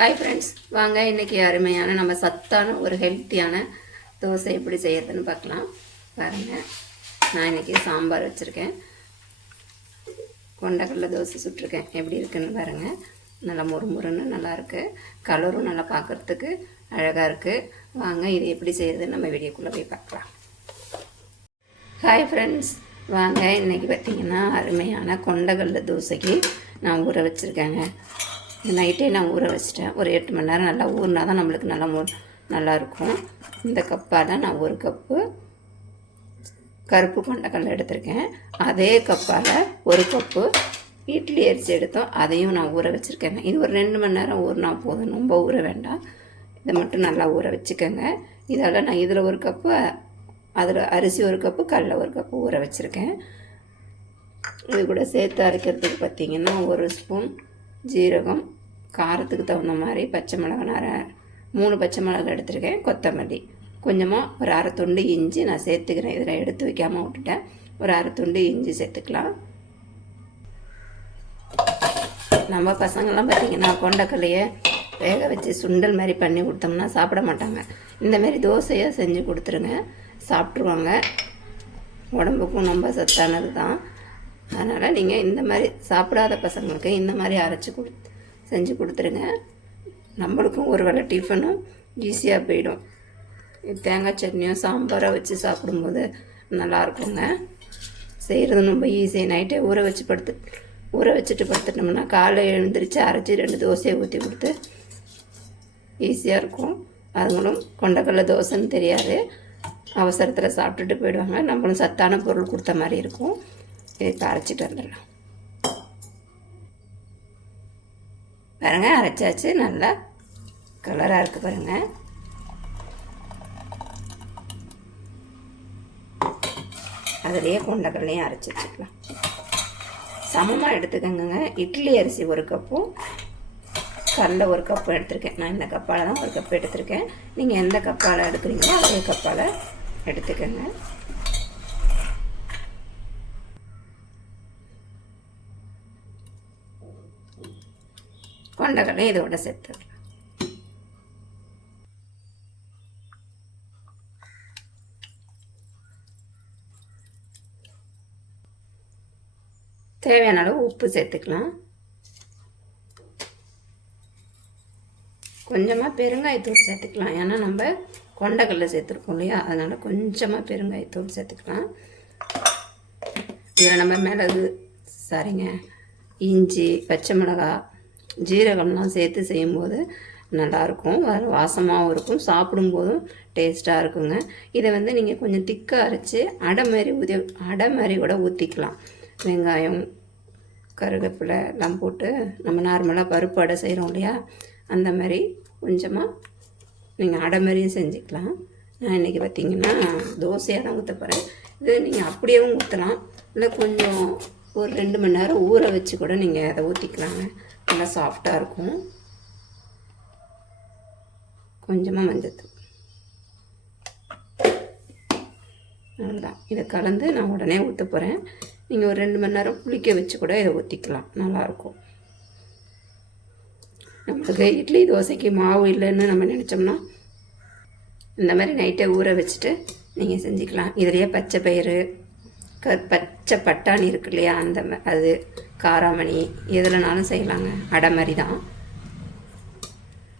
Hi friends, வாங்க இன்றைக்கி அருமையான நம்ம சத்தான ஒரு ஹெல்த்தியான தோசை எப்படி செய்யறதுன்னு பார்க்கலாம். பாருங்கள், நான் இன்றைக்கி சாம்பார் வச்சுருக்கேன், கொண்டக்கடலை தோசை சுட்டிருக்கேன். எப்படி இருக்குன்னு பாருங்கள். நல்லா முறுமுறுன்னு நல்லாயிருக்கு, கலரும் நல்லா பார்க்குறதுக்கு அழகாக இருக்குது. வாங்க இது எப்படி செய்கிறதுன்னு நம்ம வீடியோக்குள்ளே போய் பார்க்கலாம். ஹாய் ஃப்ரெண்ட்ஸ், வாங்க இன்றைக்கி பார்த்திங்கன்னா அருமையான கொண்டக்கடலை தோசைக்கு நான் ஊற வச்சுருக்கேங்க. நைட்டே நான் ஊற வச்சிட்டேன். ஒரு 8 மணி நேரம் நல்லா ஊறினா தான் நம்மளுக்கு நல்லாயிருக்கும். இந்த கப்பால் நான் 1 கப்பு கருப்பு கொண்டக்கடலை எடுத்திருக்கேன். அதே கப்பால் 1 கப்பு இட்லி அரிசி எடுத்தோம், அதையும் நான் ஊற வச்சுருக்கேங்க. இது ஒரு 2 மணி நேரம் ஊறினா போதும், ரொம்ப ஊற வேண்டாம். இதை மட்டும் நல்லா ஊற வச்சுக்கோங்க. இதால் நான் இதில் 1 கப்பு, அதில் அரிசி 1 கப்பு, கடலை 1 கப்பு ஊற வச்சுருக்கேன். இது கூட சேர்த்து அரைக்கிறதுக்கு பார்த்திங்கன்னா 1 ஸ்பூன் ஜீரகம், காரத்துக்கு தகுந்த மாதிரி பச்சை மிளகா 3 பச்சை மிளகாய் எடுத்துருக்கேன், கொத்தமல்லி, கொஞ்சமாக ஒரு 1/2 துண்டு இஞ்சி நான் சேர்த்துக்கிறேன். இதில் எடுத்து வைக்காமல் விட்டுட்டேன். ஒரு 1/2 துண்டு இஞ்சி சேர்த்துக்கலாம். நம்ம பசங்கள்லாம் பார்த்திங்கன்னா கொண்டக்கடலையை வேக வச்சு சுண்டல் மாதிரி பண்ணி கொடுத்தோம்னா சாப்பிட மாட்டாங்க. இந்தமாரி தோசையாக செஞ்சு கொடுத்துருங்க, சாப்பிட்ருவாங்க. உடம்புக்கும் ரொம்ப சத்தானது தான். அதனால் நீங்கள் இந்த மாதிரி சாப்பிடாத பசங்களுக்கு இந்த மாதிரி அரைச்சி செஞ்சு கொடுத்துருங்க. நம்மளுக்கும் ஒரு வேளை டிஃபனும் ஈஸியாக போயிடும். தேங்காய் சட்னியும் சாம்பாராக வச்சு சாப்பிடும்போது நல்லாயிருக்குங்க. செய்கிறது ரொம்ப ஈஸி. நைட்டே ஊற வச்சுட்டு படுத்துட்டோம்னா காலை எழுந்திரிச்சு அரைச்சி 2 தோசையை ஊற்றி கொடுத்து ஈஸியாக இருக்கும். அதுங்களும் கொண்டக்கடலை தோசைன்னு தெரியாது, அவசரத்தில் சாப்பிட்டுட்டு போயிடுவாங்க. நம்மளும் சத்தான பொருள் கொடுத்த மாதிரி இருக்கும். இதை அரைச்சிட்டு வந்துடலாம். பாருங்கள், அரைச்சாச்சு. நல்லா கலராக இருக்குது பாருங்கள். அதிலேயே கொண்டக்கடலையும் அரைச்சி வச்சுக்கலாம். சமமாக எடுத்துக்கோங்க. இட்லி அரிசி 1 கப்பும் கடலை 1 கப்பு எடுத்திருக்கேன். நான் இந்த கப்பால் தான் 1 கப்பு எடுத்திருக்கேன். நீங்கள் எந்த கப்பால் எடுக்கிறீங்களோ அதே கப்பால் எடுத்துக்கோங்க. கொண்டக்கடலை இதோட சேர்த்துக்கலாம். தேவையான அளவு உப்பு சேர்த்துக்கலாம். கொஞ்சமாக பெருங்காயத்தூள் சேர்த்துக்கலாம். ஏன்னா நம்ம கொண்டக்கடலை சேர்த்துருக்கோம் இல்லையா, அதனால் கொஞ்சமாக பெருங்காயத்தூள் சேர்த்துக்கலாம். இதில் நம்ம மிளகு, இஞ்சி, பச்சை மிளகாய், ஜீரகம்லாம் சேர்த்து செய்யும்போது நல்லாயிருக்கும். வாசமாகவும் இருக்கும், சாப்பிடும்போதும் டேஸ்ட்டாக இருக்குங்க. இதை நீங்கள் கொஞ்சம் திக்காக அரைச்சி அடை மாதிரி கூட ஊற்றிக்கலாம். வெங்காயம், கருவேப்பிலை எல்லாம் போட்டு நம்ம நார்மலாக பருப்பு அடை செய்கிறோம் இல்லையா, அந்த மாதிரி கொஞ்சமாக நீங்கள் அடை மாதிரியும் செஞ்சுக்கலாம். நான் இன்றைக்கி பார்த்திங்கன்னா தோசையாக தான் ஊற்ற போகிறேன். இது நீங்கள் அப்படியேவும் ஊற்றலாம், இல்லை கொஞ்சம் ஒரு 2 மணி நேரம் ஊற வச்சு கூட நீங்கள் அதை ஊற்றிக்கலாங்க. நல்லா சாஃப்டாக இருக்கும். கொஞ்சமாக மஞ்சத்தூள், அவ்வளோதான். இதை கலந்து நான் உடனே ஊற்ற போகிறேன். நீங்கள் ஒரு 2 மணி நேரம் புளிக்க வச்சு கூட இதை ஊற்றிக்கலாம், நல்லாயிருக்கும். நம்மளுக்கு இட்லி தோசைக்கு மாவு இல்லைன்னு நம்ம நினச்சோம்னா இந்த மாதிரி நைட்டை ஊற வச்சுட்டு நீங்கள் செஞ்சுக்கலாம். இதுலேயே பச்சை பயிறு, பச்சை பட்டாணி இருக்கு இல்லையா, அது காராமணி எதுலனாலும் செய்யலாங்க. அடை மாதிரி தான்.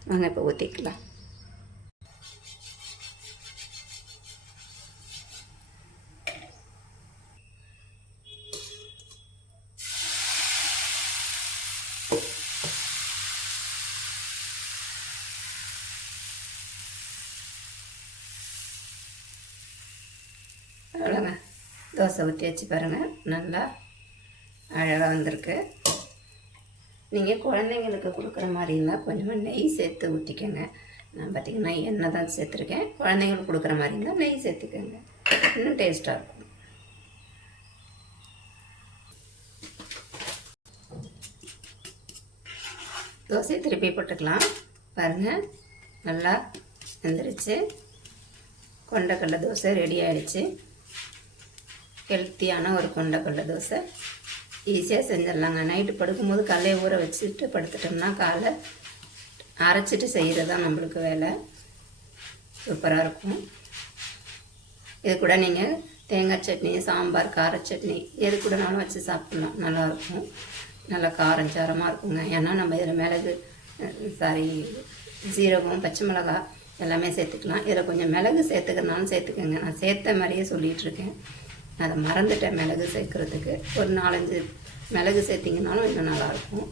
வாங்க இப்போ ஊற்றிக்கலாம். அவ்வளோங்க, தோசை ஊற்றி வச்சு பாருங்கள், நல்லா அழகாக வந்திருக்கு. நீங்கள் குழந்தைங்களுக்கு கொடுக்குற மாதிரி இருந்தால் கொஞ்சமாக நெய் சேர்த்து ஊற்றிக்கோங்க. நான் பார்த்திங்கன்னா எண்ணெய் தான் சேர்த்துருக்கேன். குழந்தைங்களுக்கு கொடுக்குற மாதிரி இருந்தால் நெய் சேர்த்துக்கோங்க, இன்னும் டேஸ்ட்டாக இருக்கும். தோசையை திருப்பி போட்டுக்கலாம். பாருங்கள், நல்லா வெந்துருச்சு. கொண்டக்கடலை தோசை ரெடி ஆகிடுச்சு. ஹெல்த்தியான ஒரு கொண்டக்கடலை தோசை ஈஸியாக செஞ்சிடலாங்க. நைட்டு படுக்கும்போது கடலையை ஊற வச்சுட்டு படுத்துட்டோம்னா காலை அரைச்சிட்டு செய்கிறது தான் நம்மளுக்கு வேலை. சூப்பராக இருக்கும். இது கூட நீங்கள் தேங்காய் சட்னி, சாம்பார், கார சட்னி எது கூடனாலும் வச்சு சாப்பிட்லாம். நல்லாயிருக்கும். நல்லா காரம் சாரமாக இருக்குங்க. ஏன்னா நம்ம இதில் மிளகு சீரகம், பச்சை மிளகாய் எல்லாமே சேர்த்துக்கலாம். இதில் கொஞ்சம் மிளகு சேர்த்துக்கிறனாலும் சேர்த்துக்கோங்க. நான் சேர்த்த மாதிரியே சொல்லிகிட்ருக்கேன். அதை மறந்துட்டேன் மிளகு சேர்க்குறதுக்கு. ஒரு 4-5 மிளகு சேர்த்திங்கனாலும் இன்னும் நல்லாயிருக்கும்.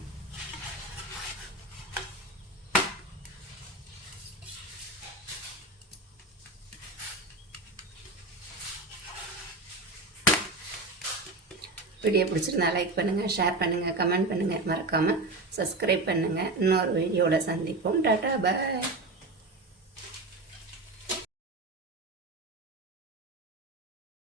வீடியோ பிடிச்சிருந்தா லைக் பண்ணுங்கள், ஷேர் பண்ணுங்கள், கமெண்ட் பண்ணுங்கள். மறக்காமல் சப்ஸ்கிரைப் பண்ணுங்கள். இன்னொரு வீடியோவில் சந்திப்போம். டாட்டா, பாய்.